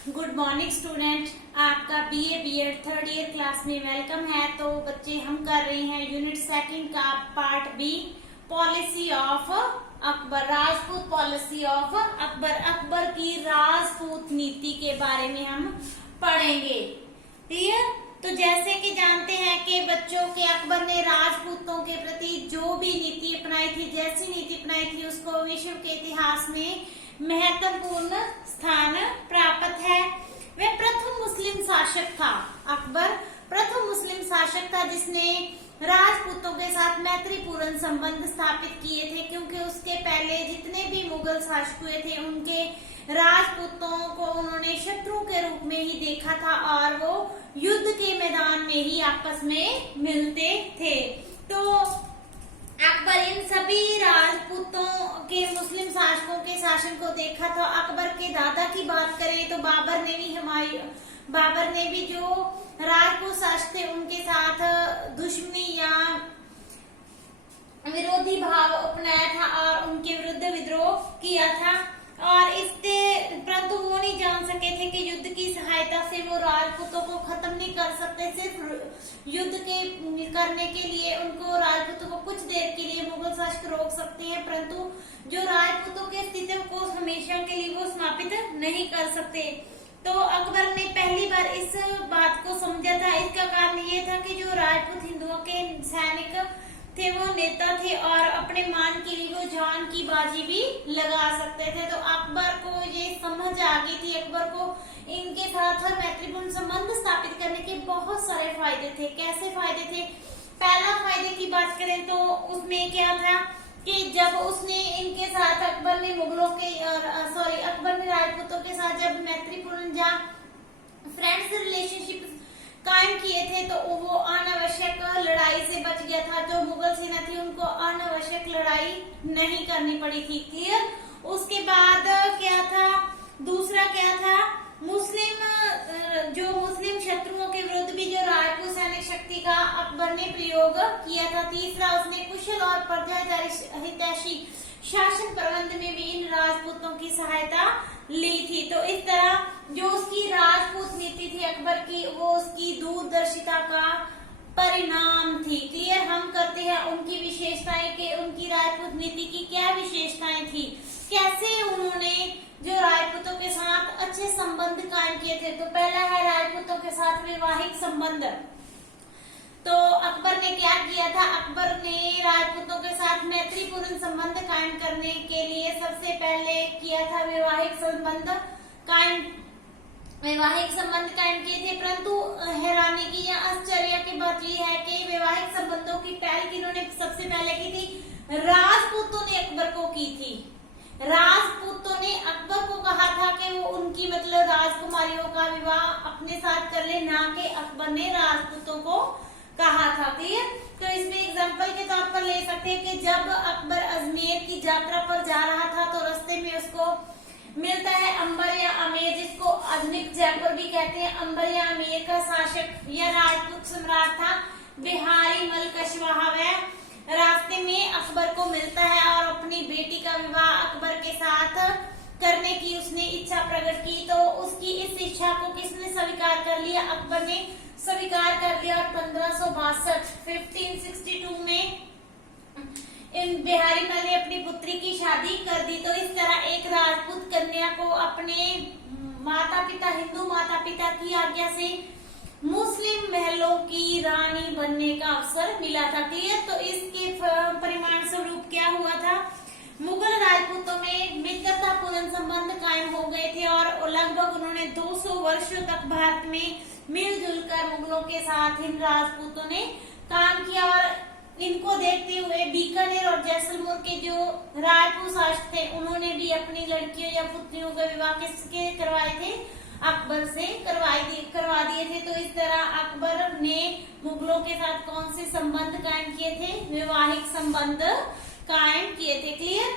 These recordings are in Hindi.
गुड मॉर्निंग स्टूडेंट, आपका BA BEd third year class में वेलकम है। तो बच्चे हम कर रहे हैं यूनिट सेकंड का part B, policy of Akbar, Rajput policy of Akbar. Akbar की राजपूत नीति के बारे में हम पढ़ेंगे। क्लियर? तो जैसे कि जानते हैं कि बच्चों के अकबर ने राजपूतों के प्रति जो भी नीति अपनाई थी, जैसी नीति अपनाई थी, उसको विश्व के इतिहास में महत्वपूर्ण स्थान प्राप्त है। वह प्रथम मुस्लिम शासक था। अकबर प्रथम मुस्लिम शासक था जिसने राजपूतों के साथ मैत्रीपूर्ण संबंध स्थापित किए थे, क्योंकि उसके पहले जितने भी मुगल शासक हुए थे उनके राजपूतों को उन्होंने शत्रु के रूप में ही देखा था और वो युद्ध के मैदान में ही आपस में मिलते थे। तो अकबर इन सभी राजपूतों के मुस्लिम शासकों के शासन को देखा था। अकबर के दादा की बात करें तो बाबर ने भी जो राजपूत शासक थे उनके साथ दुश्मनी या विरोधी भाव अपनाया था और उनके विरुद्ध विद्रोह किया था। और इससे परंतु वो नहीं जान सके थे कि युद्ध की सहायता से वो राजपूतों को खत्म नहीं कर सकते। सिर्फ युद्ध के करने के लिए उनको राजपूतों को कुछ देर के लिए मुगल शासक रोक सकते हैं, परंतु जो राजपूतों के अस्तित्व को हमेशा के लिए वो समापित नहीं कर सकते। तो अकबर ने पहली बार इस बात को समझा था। इसका कारण ये था कि जो राजपूत हिंदुओं के सैनिक थे वो नेता थे और अपने मान के लिए वो जान की बाजी भी लगा सकते थे। तो अकबर को ये समझ आ गई थी। अकबर को इनके साथ मैत्रीपूर्ण संबंध स्थापित करने के बहुत सारे फायदे थे। कैसे फायदे थे? पहला फायदे की बात करें तो उसमें क्या था कि जब उसने इनके साथ अकबर ने राजपूतों के साथ जब मैत्रीपूर्ण या फ्रेंड्स रिलेशनशिप कायम किए थे तो वो अनावश्यक लड़ाई से बच गया था। जो मुगल सेना थी उनको अनावश्यक लड़ाई नहीं करनी पड़ी थी। क्लियर? उसके बाद क्या था? दूसरा क्या था? मुस्लिम शत्रुओं के विरुद्ध भी जो राजपूत सैनिक शक्ति का अकबर ने प्रयोग किया था। तीसरा, उसने कुशल और प्रजाहितैषी शासन प्रबंध में भी इन राजपूतों की सहायता ली थी। तो इस तरह जो उसकी राजपूत नीति थी अकबर की, वो उसकी दूरदर्शिता का परिणाम थी। क्लियर? हम करते हैं उनकी विशेषताएं कि उनकी राजपूत नीति की क्या विशेषताएं थी, कैसे उन्होंने जो राजपूतों के साथ अच्छे संबंध कायम किए थे। तो पहला है राजपूतों के साथ वैवाहिक संबंध। तो अकबर ने क्या किया था? अकबर ने राजपूतों के साथ मैत्रीपूर्ण संबंध कायम करने के लिए सबसे पहले किया था वैवाहिक संबंध कायम किए थे। परंतु हैरानी की या आश्चर्य की बात यह है कि वैवाहिक संबंधों की पहल किन्होंने सबसे पहले की थी? राजपूतों ने अकबर को की थी। राजपूतों ने अकबर को कहा था कि वो उनकी राजकुमारियों का विवाह अपने साथ कर ले, ना कि अकबर ने राजपूतों को कहा था। क्लियर? तो इसमें एग्जांपल के तौर पर ले सकते हैं कि जब अकबर अजमेर की यात्रा पर जा रहा था तो रास्ते में उसको मिलता है अंबर या आमेर, जिसको आधुनिक जयपुर भी कहते हैं। अंबर या आमेर का शासक या राजपूत सम्राट था बिहारी मल कछवाहा। वह रास्ते में अकबर को मिलता है और अपनी बेटी का विवाह अकबर के साथ करने की उसने इच्छा प्रकट की। तो उसकी इस इच्छा को किसने स्वीकार कर लिया? अकबर ने स्वीकार कर लिया। 1562 में इन बिहारी मल ने अपनी पुत्री की शादी कर दी। तो इस तरह एक राजपूत कन्या को अपने हिंदू माता पिता की आज्ञा से मुस्लिम महलों की रानी बनने का अवसर मिला था। क्लियर? तो इसके परिणाम स्वरूप क्या हुआ था? मुगल राजपूतों में मित्रतापूर्ण संबंध कायम हो गए थे और लगभग उन्होंने 200 वर्षों तक भारत में मिलजुल कर मुगलों के साथ इन राजपूतों ने काम किया। और इनको देखते हुए बीकानेर और जैसलमेर के जो राजपूत शासक थे उन्होंने भी अपनी लड़कियों या पुत्रियों का विवाह किसके करवाए थे? अकबर से करवा दिए थे। तो इस तरह अकबर ने मुगलों के साथ कौन से संबंध कायम किए थे? वैवाहिक संबंध कायम किए थे। क्लियर?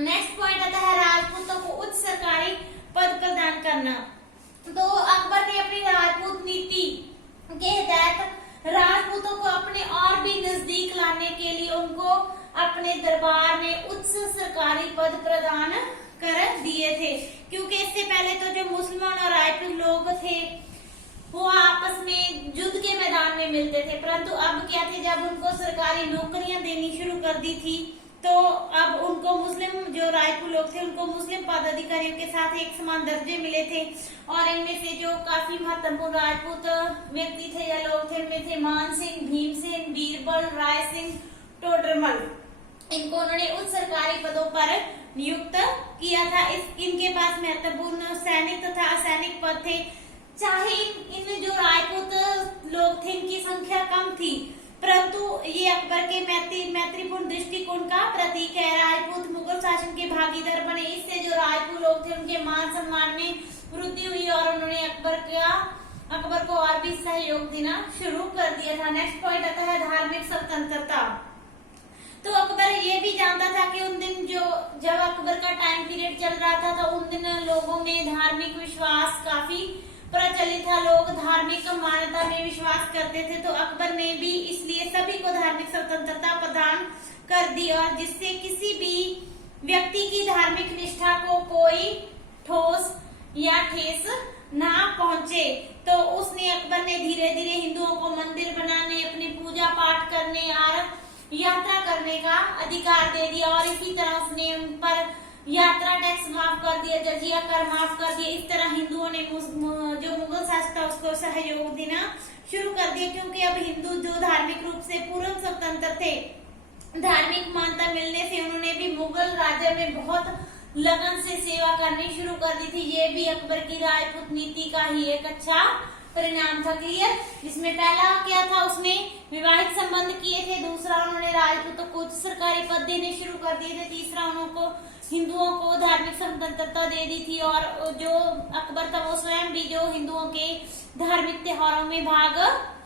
नेक्स्ट पॉइंट आता है राजपूतों को उच्च सरकारी पद प्रदान करना। तो अकबर ने अपनी राजपूत नीति के तहत राजपूतों को अपने और भी नजदीक लाने के लिए उनको अपने दरबार में उच्च सरकारी पद प्रदान कर दिए थे, क्योंकि इससे पहले तो जो मुसलमान और लोग थे वो आपस में युद्ध के मैदान में मिलते थे, परंतु अब क्या थे, जब उनको सरकारी नौकरियां देनी शुरू कर दी थी तो अब उनको मुस्लिम जो रायपुर लोग थे उनको मुस्लिम पदाधिकारियों के साथ एक समान दर्जे मिले थे। और इनमें से जो काफी महत्वपूर्ण राजपूत व्यक्ति थे या लोग थे उनमें थे मान सिंह, भीमसेन, बीरबल, राय सिंह, टोडरमल। इनको उन्होंने उच्च सरकारी पदों पर नियुक्त किया था। इनके पास महत्वपूर्ण सैनिक तथा असैनिक पद थे। चाहे इन जो राजपूत लोग थे इनकी संख्या कम थी, परंतु ये अकबर के मैत्रीपूर्ण दृष्टिकोण का प्रतीक है। राजपूत मुगल शासन के भागीदार बने, इससे जो राजपूत लोग थे उनके मान सम्मान में वृद्धि हुई और उन्होंने अकबर को और भी सहयोग देना शुरू कर दिया था। नेक्स्ट पॉइंट आता है धार्मिक स्वतंत्रता। तो अकबर ये भी जानता था कि उन दिन जब अकबर का टाइम पीरियड चल रहा था तो उन दिन लोगों में धार्मिक विश्वास काफी प्रचलित था, लोग धार्मिक मान्यता में विश्वास करते थे। तो अकबर ने भी इसलिए सभी को धार्मिक स्वतंत्रता प्रदान कर दी और जिससे किसी भी व्यक्ति की धार्मिक निष्ठा को कोई ठोस या ठेस ना पहुंचे। तो उसने अकबर ने धीरे धीरे हिंदुओं को मंदिर बनाने, अपनी पूजा पाठ करने और यात्रा करने का अधिकार दे दिया और इसी तरह उसने उन पर यात्रा टैक्स माफ कर दिया, जजिया कर माफ कर दिया। इस तरह हिंदुओं ने जो मुगल शासक था उसको सहयोग देना शुरू कर दिया, क्योंकि अब हिंदू जो धार्मिक रूप से पूर्ण स्वतंत्र थे, धार्मिक मान्यता मिलने से उन्होंने भी मुगल राज्य में बहुत लगन से सेवा करनी शुरू कर दी थी। ये भी अकबर की राजपूत नीति का ही एक अच्छा परिणाम था। क्लियर। जिसमें पहला क्या था, उसने विवाहित संबंध किए थे, दूसरा उन्होंने राजपूतों को उच्च सरकारी पद देने शुरू कर दिए थे, तीसरा उनको हिंदुओं को धार्मिक स्वतंत्रता दे दी थी और जो अकबर था वो स्वयं भी जो हिंदुओं के धार्मिक त्योहारों में भाग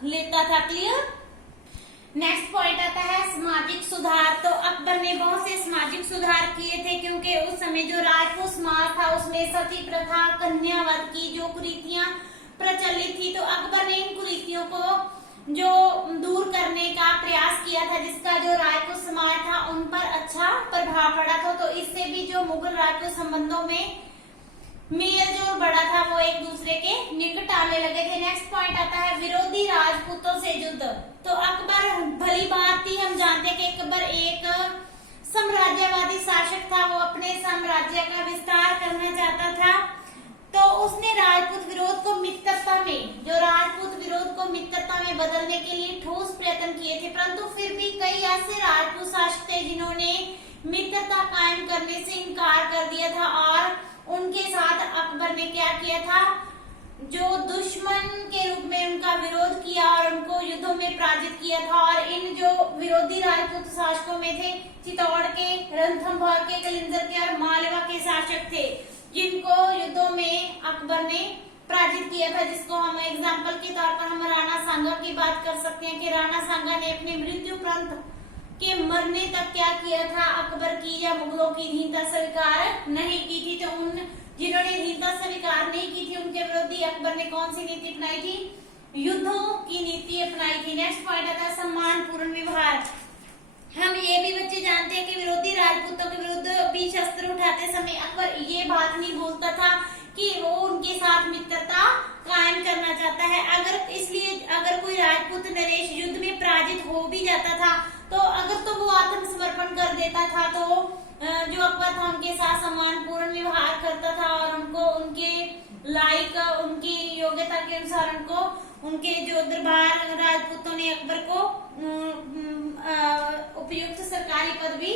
लेता था। क्लियर। नेक्स्ट पॉइंट आता है सामाजिक सुधार। तो अकबर ने बहुत से सामाजिक सुधार किए थे, क्योंकि उस समय जो राजपूत समाज था उसमें सती प्रथा, कन्यावध की जो कुरीतियां प्रचलित थी, तो अकबर ने इन कुरीतियों को जो दूर करने का प्रयास किया था, जिसका जो राजपूत समाज था उन पर अच्छा प्रभाव पड़ा था। तो इससे भी जो मुगल राजपूत संबंधों में मेल जोल बढ़ा था, वो एक दूसरे के निकट आने लगे थे। नेक्स्ट पॉइंट आता है विरोधी राजपूतों से युद्ध। तो अकबर भली बात थी, हम जानते हैं कि अकबर एक साम्राज्यवादी शासक था, वो अपने साम्राज्य का विस्तार करना चाहता था। तो उसने राजपूत विरोध को मित्रता में बदलने के लिए ठोस प्रयत्न किए थे, परंतु फिर भी कई ऐसे राजपूत शासक थे जिन्होंने मित्रता कायम करने से इनकार कर दिया था और उनके साथ अकबर ने क्या किया था, जो दुश्मन के रूप में उनका विरोध किया और उनको युद्धों में पराजित किया था। और इन जो विरोधी राजपूत शासकों में थे चित्तौड़ के, रणथंभौर के, कलिंजर के और मालवा के शासक थे, जिनको युद्धों में अकबर ने पराजित किया था। जिसको हम एग्जाम्पल के तौर पर हम राणा सांगा की बात कर सकते हैं कि राणा सांगा ने अपने मृत्यु उपरांत के मरने तक क्या किया था, अकबर की या मुगलों की धीनता स्वीकार नहीं की थी। तो उन जिन्होंने धीनता स्वीकार नहीं की थी उनके विरोधी अकबर ने कौन सी नीति अपनाई थी, युद्धों की नीति अपनाई थी। नेक्स्ट पॉइंट आता है सम्मान पूर्ण व्यवहार। हम ये भी बच्चे जानते हैं कि विरोधी राजपूतों के विरुद्ध भी शस्त्र उठाते समय अकबर ये बात नहीं भूलता था कि वो उनके साथ मित्रता कायम करना चाहता है। अगर कोई राजपूत नरेश युद्ध में पराजित हो भी जाता था तो वो आत्मसमर्पण कर देता था। तो जो अकबर था उनके साथ सम्मानपूर्ण व्यवहार करता था और उनको उनके लायक, उनकी योग्यता के अनुसार उनके जो दरबार राजपूतों ने अकबर को उपयुक्त सरकारी पद भी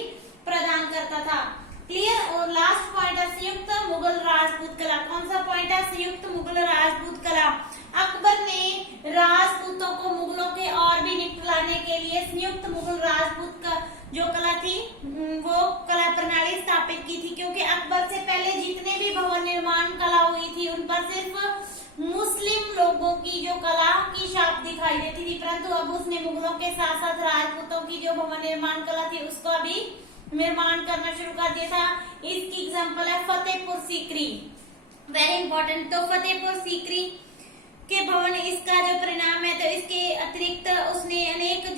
प्रदान करता था। क्लियर। और लास्ट पॉइंट है संयुक्त मुगल राजपूत कला। कौन सा पॉइंट है, संयुक्त मुगल राजपूत कला। अकबर ने राजपूतों को मुगलों के और भी निकट लाने के लिए संयुक्त मुगल राजपूत का जो कला थी वो कला प्रणाली स्थापित की थी, क्योंकि अकबर से पहले जितने भी भवन निर्माण कला हुई थी उन पर सिर्फ मुस्लिम लोगों की जो कला की छाप दिखाई देती थी, परंतु अब उसने मुगलों के साथ साथ राजपूतों की जो भवन निर्माण कला थी उसका भी निर्माण करना शुरू कर दिया था। इसकी एग्जांपल है फतेहपुर सीकरी, वेरी इंपॉर्टेंट। तो फतेहपुर सीकरी के भवन इसका जो परिणाम है, तो इसके अतिरिक्त उसने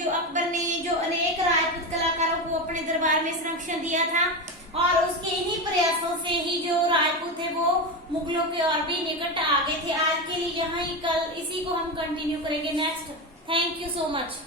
अकबर ने अनेक राजपूत कलाकारों को अपने दरबार में संरक्षण दिया था और उसके इन्हीं प्रयासों से ही जो राजपूत थे वो मुगलों के और भी निकट आ गए थे। आज के कि कल इसी को हम कंटिन्यू करेंगे next. Thank you so much.